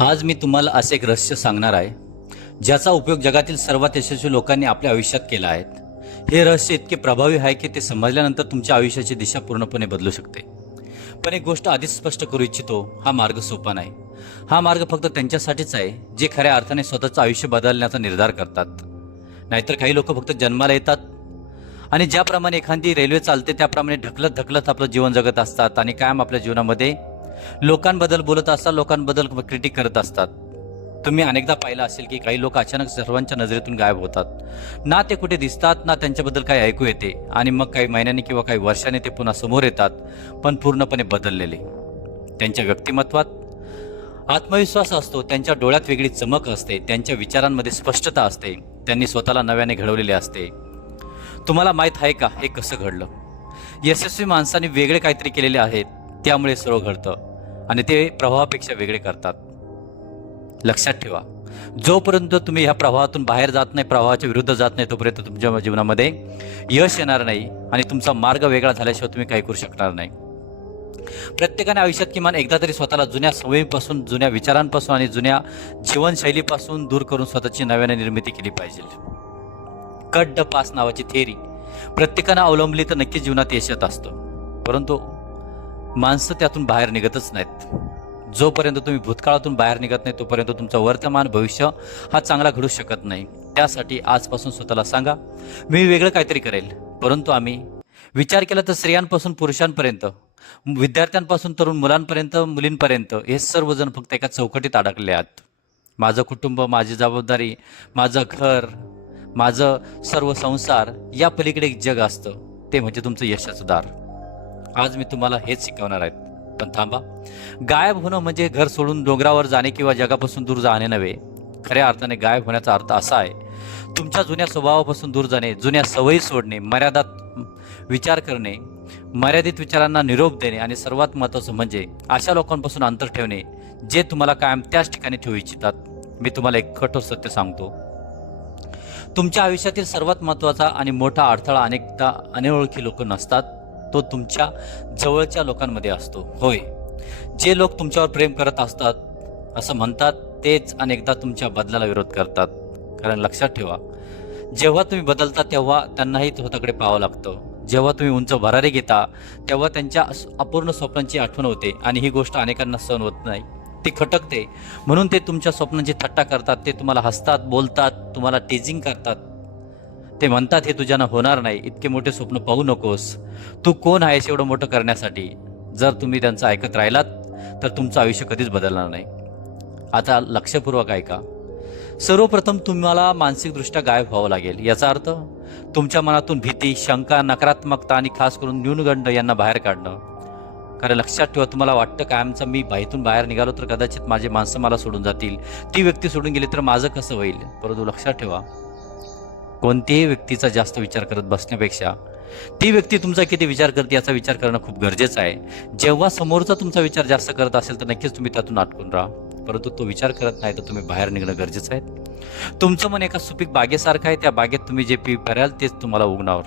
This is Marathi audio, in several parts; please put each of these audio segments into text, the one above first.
आज मी तुम्हाला असे एक रहस्य सांगणार आहे, ज्याचा उपयोग जगातील सर्वात यशस्वी लोकांनी आपल्या आयुष्यात केला आहे. हे रहस्य इतके प्रभावी आहे की ते समजल्यानंतर तुमच्या आयुष्याची दिशा पूर्णपणे बदलू शकते. पण एक गोष्ट आधीच स्पष्ट करू इच्छितो, हा मार्ग सोपा नाही. हा मार्ग फक्त त्यांच्यासाठीच आहे जे खऱ्या अर्थाने स्वतःचं आयुष्य बदलण्याचा निर्धार करतात. नाहीतर काही लोक फक्त जन्माला येतात आणि ज्याप्रमाणे एखादी रेल्वे चालते त्याप्रमाणे ढकलत ढकलत आपलं जीवन जगत असतात आणि कायम आपल्या जीवनामध्ये लोकांबद्दल बोलत असतात, लोकांबद्दल क्रिटिक करत असतात. तुम्ही अनेकदा पाहिलं असेल की काही लोक अचानक सर्वांच्या नजरेतून गायब होतात. ना ते कुठे दिसतात, ना त्यांच्याबद्दल काही ऐकू येते, आणि मग काही महिन्यांनी किंवा काही वर्षांनी ते पुन्हा समोर येतात, पण पूर्णपणे बदललेले. त्यांच्या व्यक्तिमत्वात आत्मविश्वास असतो, त्यांच्या डोळ्यात वेगळी चमक असते, त्यांच्या विचारांमध्ये स्पष्टता असते, त्यांनी स्वतःला नव्याने घडवलेले असते. तुम्हाला माहीत आहे का हे कसं घडलं? यशस्वी माणसांनी वेगळे काहीतरी केलेले आहेत, त्यामुळे सर्व घडतं आणि ते प्रवाहापेक्षा वेगळे करतात. लक्षात ठेवा, जोपर्यंत तुम्ही ह्या प्रवाहातून बाहेर जात नाही, प्रवाहाच्या विरुद्ध जात नाही, तोपर्यंत तुमच्या जीवनामध्ये यश येणार नाही आणि तुमचा मार्ग वेगळा झाल्याशिवाय तुम्ही काही करू शकणार नाही. प्रत्येकाने आयुष्यात किमान एकदा तरी स्वतःला जुन्या सवयीपासून, जुन्या विचारांपासून आणि जुन्या जीवनशैलीपासून दूर करून स्वतःची नव्याने निर्मिती केली पाहिजे. कट द पास नावाची थेअरी प्रत्येकानं अवलंबली तर नक्कीच जीवनात यश येत असतं, परंतु माणसं त्यातून बाहेर निघतच नाहीत. जोपर्यंत तुम्ही भूतकाळातून बाहेर निघत नाही तोपर्यंत तुमचं वर्तमान भविष्य हा चांगला घडू शकत नाही. त्यासाठी आजपासून स्वतःला सांगा, मी वेगळं काहीतरी करेल. परंतु आम्ही विचार केला तर स्त्रियांपासून पुरुषांपर्यंत, विद्यार्थ्यांपासून तरुण मुलांपर्यंत, मुलींपर्यंत हे सर्वजण फक्त एका चौकटीत अडकले आहेत. माझं कुटुंब, माझी जबाबदारी, माझं घर, माझं सर्व संसार, या पलीकडे एक जग असतं, ते म्हणजे तुमचं यशाचं दार. आज मी तुम्हाला हेच शिकवणार आहे. पण थांबा, गायब होणं म्हणजे घर सोडून डोंगरावर जाणे किंवा जगापासून दूर जाणे नव्हे. खऱ्या अर्थाने गायब होण्याचा अर्थ असा आहे, तुमच्या जुन्या स्वभावापासून दूर जाणे, जुन्या सवयी सोडणे, मर्यादित विचार करणे, मर्यादित विचारांना निरोप देणे आणि सर्वात महत्त्वाचं म्हणजे अशा लोकांपासून अंतर ठेवणे जे तुम्हाला कायम त्याच ठिकाणी ठेवू इच्छितात. मी तुम्हाला एक कठोर सत्य सांगतो, तुमच्या आयुष्यातील सर्वात महत्त्वाचा आणि मोठा अडथळा अनेकदा अनोळखी लोक नसतात, तो तुमच्या जवळच्या लोकांमध्ये असतो. होय, जे लोक तुमच्यावर प्रेम करत असतात असं म्हणतात, तेच अनेकदा तुमच्या बदलाला विरोध करतात. कारण लक्षात ठेवा, जेव्हा तुम्ही बदलता तेव्हा त्यांनाही स्वतःकडे पाहावं लागतं. जेव्हा तुम्ही उंच भरारी घेता तेव्हा त्यांच्या अपूर्ण स्वप्नांची आठवण होते आणि ही गोष्ट अनेकांना सहन होत नाही, ती खटकते. म्हणून ते तुमच्या स्वप्नांची थट्टा करतात, ते तुम्हाला हसतात, बोलतात, तुम्हाला टीजिंग करतात. ते म्हणतात, हे तुझ्यानं होणार नाही, इतके मोठे स्वप्न पाहू नकोस, तू कोण आहेस एवढं मोठं करण्यासाठी. जर तुम्ही त्यांचं ऐकत राहिलात तर तुमचं आयुष्य कधीच बदलणार नाही. आता लक्षपूर्वक ऐका. सर्वप्रथम तुम्हाला मानसिकदृष्ट्या गायब व्हावं लागेल. याचा अर्थ तुमच्या मनातून भीती, शंका, नकारात्मकता आणि खास करून न्यूनगंड यांना बाहेर काढणं. कारण लक्षात ठेवा, तुम्हाला वाटतं कायमचं मी बाईतून बाहेर निघालो तर कदाचित माझे माणसं मला सोडून जातील, ती व्यक्ती सोडून गेली तर माझं कसं होईल. परंतु लक्षात ठेवा, कोणत्याही व्यक्तीचा जास्त विचार करत बसण्यापेक्षा ती व्यक्ती तुमचा किती विचार करते याचा विचार करणं खूप गरजेचं आहे. जेव्हा समोरचा तुमचा विचार जास्त करत असेल तर नक्कीच तुम्ही त्यातून अटकून राहा, परंतु तो विचार करत नाही तर तुम्ही बाहेर निघणं गरजेचं आहे. तुमचं मन एका सुपीक बागेसारखं आहे, त्या बागेत तुम्ही जे पीक भराल तेच तुम्हाला उगणार.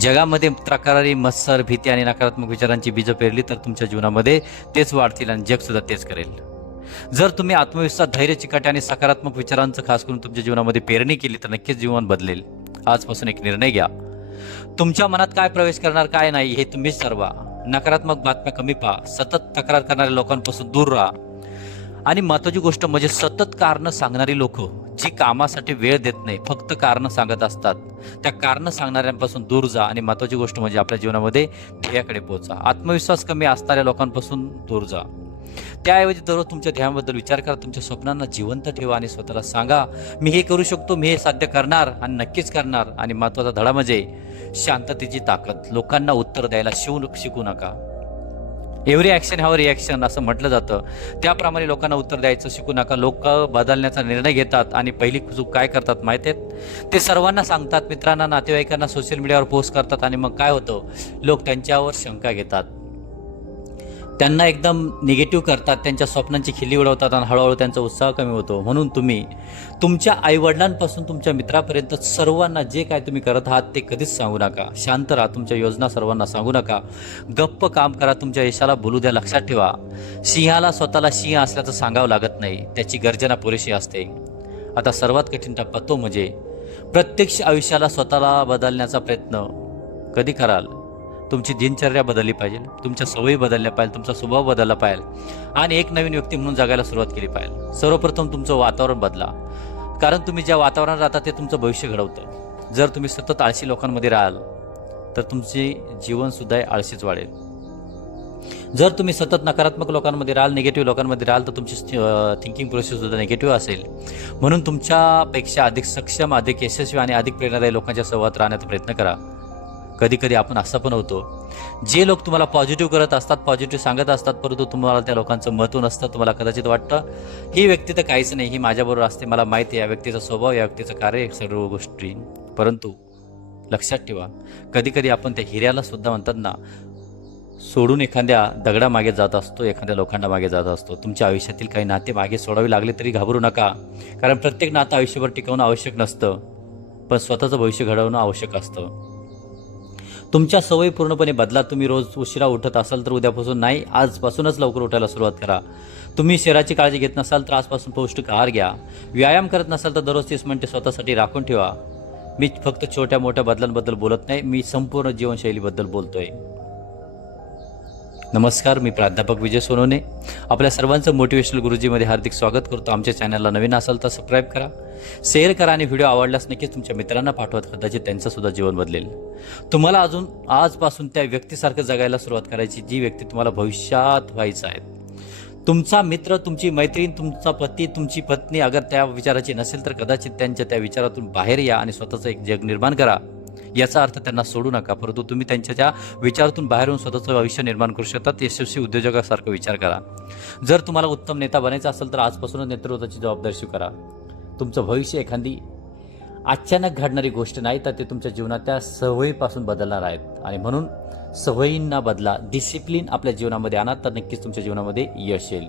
जगामध्ये तक्रारी, मत्सर, भीती आणि नकारात्मक विचारांची बीजं पेरली तर तुमच्या जीवनामध्ये तेच वाढतील आणि जग सुद्धा तेच करेल. जर तुम्ही आत्मविश्वास, धैर्य, चिकाटी आणि सकारात्मक विचारांचं खास करून तुमच्या जीवनामध्ये पेरणी केली तर नक्कीच जीवन बदलेल. आजपासून एक निर्णय घ्या, तुमच्या मनात काय प्रवेश करणार, काय नाही हे तुम्हीच ठरवा. नकारात्मक बातम्या कमी पहा, सतत तक्रार करणाऱ्या लोकांपासून दूर राहा आणि महत्त्वाची गोष्ट म्हणजे सतत कारणं सांगणारी लोक, जी कामासाठी वेळ देत नाही, फक्त कारणं सांगत असतात, त्या कारणं सांगणाऱ्यांपासून दूर जा. आणि महत्त्वाची गोष्ट म्हणजे आपल्या जीवनामध्ये ध्येयाकडे पोहोचा. आत्मविश्वास कमी असणाऱ्या लोकांपासून दूर जा. त्याऐवजी दररोज तुमच्या ध्येयाबद्दल विचार करा, तुमच्या स्वप्नांना जिवंत ठेवा आणि स्वतःला सांगा, मी हे करू शकतो, मी हे साध्य करणार आणि नक्कीच करणार. आणि महत्त्वाचा धडा म्हणजे शांततेची ताकद. लोकांना उत्तर द्यायला शिकू नका. एव्हरी ॲक्शन हॅव रिॲक्शन असं म्हटलं जातं, त्याप्रमाणे लोकांना उत्तर द्यायचं शिकू नका. लोक बदलण्याचा निर्णय घेतात आणि पहिली चूक काय करतात माहिती आहेत? ते सर्वांना सांगतात, मित्रांना, नातेवाईकांना सोशल मीडियावर पोस्ट करतात आणि मग काय होतं, लोक त्यांच्यावर शंका घेतात. त्यांना एकदम निगेटिव्ह करतात, त्यांच्या स्वप्नांची खिल्ली उडवतात आणि हळूहळू त्यांचा उत्साह कमी होतो. म्हणून तुम्ही तुमच्या आईवडिलांपासून तुमच्या मित्रापर्यंत सर्वांना जे काय तुम्ही करत आहात ते कधीच सांगू नका. शांत राहा, तुमच्या योजना सर्वांना सांगू नका. गप्प काम करा, तुमच्या यशाला बोलू द्या. लक्षात ठेवा, सिंहाला स्वतःला सिंह असल्याचं सांगावं लागत नाही, त्याची गर्जना पुरेशी असते. आता सर्वात कठीण टप्पा तो म्हणजे प्रत्यक्ष आयुष्याला स्वतःला बदलण्याचा प्रयत्न कधी कराल? तुमची दिनचर्या बदलली पाहिजे, तुमच्या सवयी बदलल्या पाहिजे, तुमचा स्वभाव बदलला पाहिजे आणि एक नवीन व्यक्ती म्हणून जगायला सुरुवात केली पाहिजे. सर्वप्रथम तुमचं वातावरण बदला, कारण तुम्ही ज्या वातावरणात राहता ते तुमचं भविष्य घडवतं. जर तुम्ही सतत आळशी लोकांमध्ये राहाल तर तुमचे जीवनसुद्धा आळशीच वाढेल. जर तुम्ही सतत नकारात्मक लोकांमध्ये राहाल, निगेटिव्ह लोकांमध्ये राहाल तर तुमची थिंकिंग प्रोसेससुद्धा निगेटिव्ह असेल. म्हणून तुमच्यापेक्षा अधिक सक्षम, अधिक यशस्वी आणि अधिक प्रेरणादायी लोकांच्या सहवासात राहण्याचा प्रयत्न करा. कधी कधी आपण असं पण होतो, जे लोक तुम्हाला पॉझिटिव्ह करत असतात, पॉझिटिव्ह सांगत असतात, परंतु तुम्हाला त्या लोकांचं महत्त्व नसतं. तुम्हाला कदाचित वाटतं ही व्यक्ती तर काहीच नाही, ही माझ्याबरोबर असते, मला माहिती आहे या व्यक्तीचा स्वभाव, या व्यक्तीचं कार्य, सर्व गोष्टी. परंतु लक्षात ठेवा, कधी कधी आपण त्या हिऱ्याला सुद्धा म्हणतात ना, सोडून एखाद्या दगडामागे जात असतो, एखाद्या लोखंडा मागे जात असतो. तुमच्या आयुष्यातील काही नाते मागे सोडावी लागले तरी घाबरू नका, कारण प्रत्येक नातं आयुष्यभर टिकवणं आवश्यक नसतं, पण स्वतःचं भविष्य घडवणं आवश्यक असतं. तुमच्या सवयी पूर्णपणे बदला. तुम्ही रोज उशिरा उठत असाल तर उद्यापासून नाही, आजपासूनच लवकर उठायला सुरुवात करा. तुम्ही शरीराची काळजी घेत नसाल तर आजपासून पौष्टिक आहार घ्या. व्यायाम करत नसाल तर दररोज 30 मिनिटे स्वतःसाठी राखून ठेवा. मी फक्त छोट्या मोठ्या बदलांबद्दल बोलत नाही, मी संपूर्ण जीवनशैलीबद्दल बोलतोय. नमस्कार, मी प्राध्यापक विजय सोनवणे. आपल्या सर्वांचं मोटिवेशनल गुरुजीमध्ये हार्दिक स्वागत करतो. आमच्या चॅनलला नवीन असाल तर सबस्क्राईब करा, शेअर करा आणि व्हिडिओ आवडल्यास नक्कीच तुमच्या मित्रांना पाठवा, कदाचित त्यांचं सुद्धा जीवन बदलेल. तुम्हाला अजून आजपासून त्या व्यक्तीसारखं जगायला सुरुवात करायची, जी व्यक्ती तुम्हाला भविष्यात व्हायचं आहे. तुमचा मित्र, तुमची मैत्रीण, तुमचा पती, तुमची पत्नी अगर त्या विचाराची नसेल तर कदाचित त्यांच्या त्या विचारातून बाहेर या आणि स्वतःचं एक जग निर्माण करा. याचा अर्थ त्यांना सोडू नका, परंतु तुम्ही त्यांच्या त्या विचारातून बाहेर येऊन स्वतःचं भविष्य निर्माण करू शकतात. यशस्वी उद्योजकासारखा विचार करा. जर तुम्हाला उत्तम नेता बनायचं असेल तर आजपासूनच नेतृत्वाची जबाबदारी स्वीकारा. तुमचं भविष्य एखादी अचानक घडणारी गोष्ट नाही, तर ते तुमच्या जीवनात त्या सवयीपासून बदलणार आहेत. आणि म्हणून सवयींना बदला, डिसिप्लिन आपल्या जीवनामध्ये आणा, तर नक्कीच तुमच्या जीवनामध्ये यश येईल.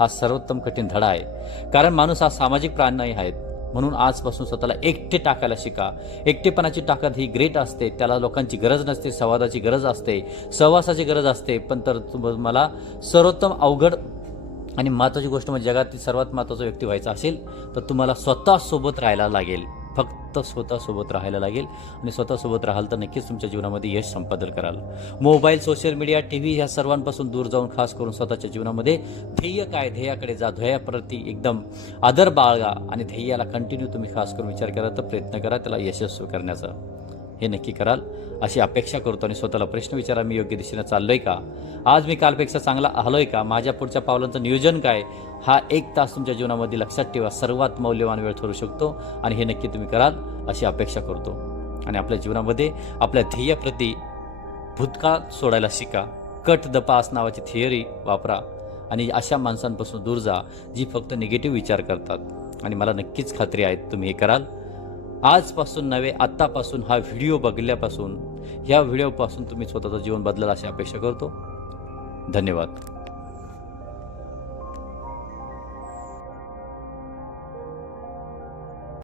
हा सर्वोत्तम कठीण धडा आहे, कारण माणूस हा सामाजिक प्राणी आहे. म्हणून आजपासून स्वतःला एकटे टाकायला शिका. एकटेपणाची ताकद ही ग्रेट असते, त्याला लोकांची गरज नसते, संवादाची गरज असते, सहवासाची गरज असते. पण तर तुम्हाला सर्वोत्तम अवघड आणि महत्त्वाची गोष्ट म्हणजे जगातील सर्वात महत्त्वाचा व्यक्ती व्हायचा असेल तर तुम्हाला स्वतःसोबत राहायला लागेल. फक्त स्वतःसोबत राहायला लागेल आणि स्वतःसोबत राहाल तर नक्कीच तुमच्या जीवनामध्ये यश संपादन कराल. मोबाईल, सोशल मीडिया, टीव्ही ह्या सर्वांपासून दूर जाऊन खास करून स्वतःच्या जीवनामध्ये ध्येय काय, ध्येयाकडे जा, ध्येयाप्रती एकदम आदर बाळगा आणि ध्येयाला कंटिन्यू तुम्ही खास करून विचार करा, तर प्रयत्न करा त्याला यशस्वी करण्याचा. हे नक्की कराल अशी अपेक्षा करतो आणि स्वतःला प्रश्न विचारा, मी योग्य दिशेने चाललोय का? आज मी कालपेक्षा चांगला आलोय का? माझ्या पुढच्या पावलांचं नियोजन काय? हा 1 तास तुमच्या जीवनामध्ये लक्षात ठेवा, सर्वात मौल्यवान वेळ ठरू शकतो आणि हे नक्की तुम्ही कराल अशी अपेक्षा करतो. आणि आपल्या जीवनामध्ये आपल्या ध्येयाप्रती भूतकाळ सोडायला शिका. कट द पास नावाची थिअरी वापरा आणि अशा माणसांपासून दूर जा जी फक्त निगेटिव्ह विचार करतात. आणि मला नक्कीच खात्री आहे तुम्ही हे कराल. आजपासून नव्हे, आत्तापासून हा व्हिडिओ बघल्यापासून, ह्या व्हिडिओपासून तुम्ही स्वतःचं जीवन बदलाल अशी अपेक्षा करतो. धन्यवाद.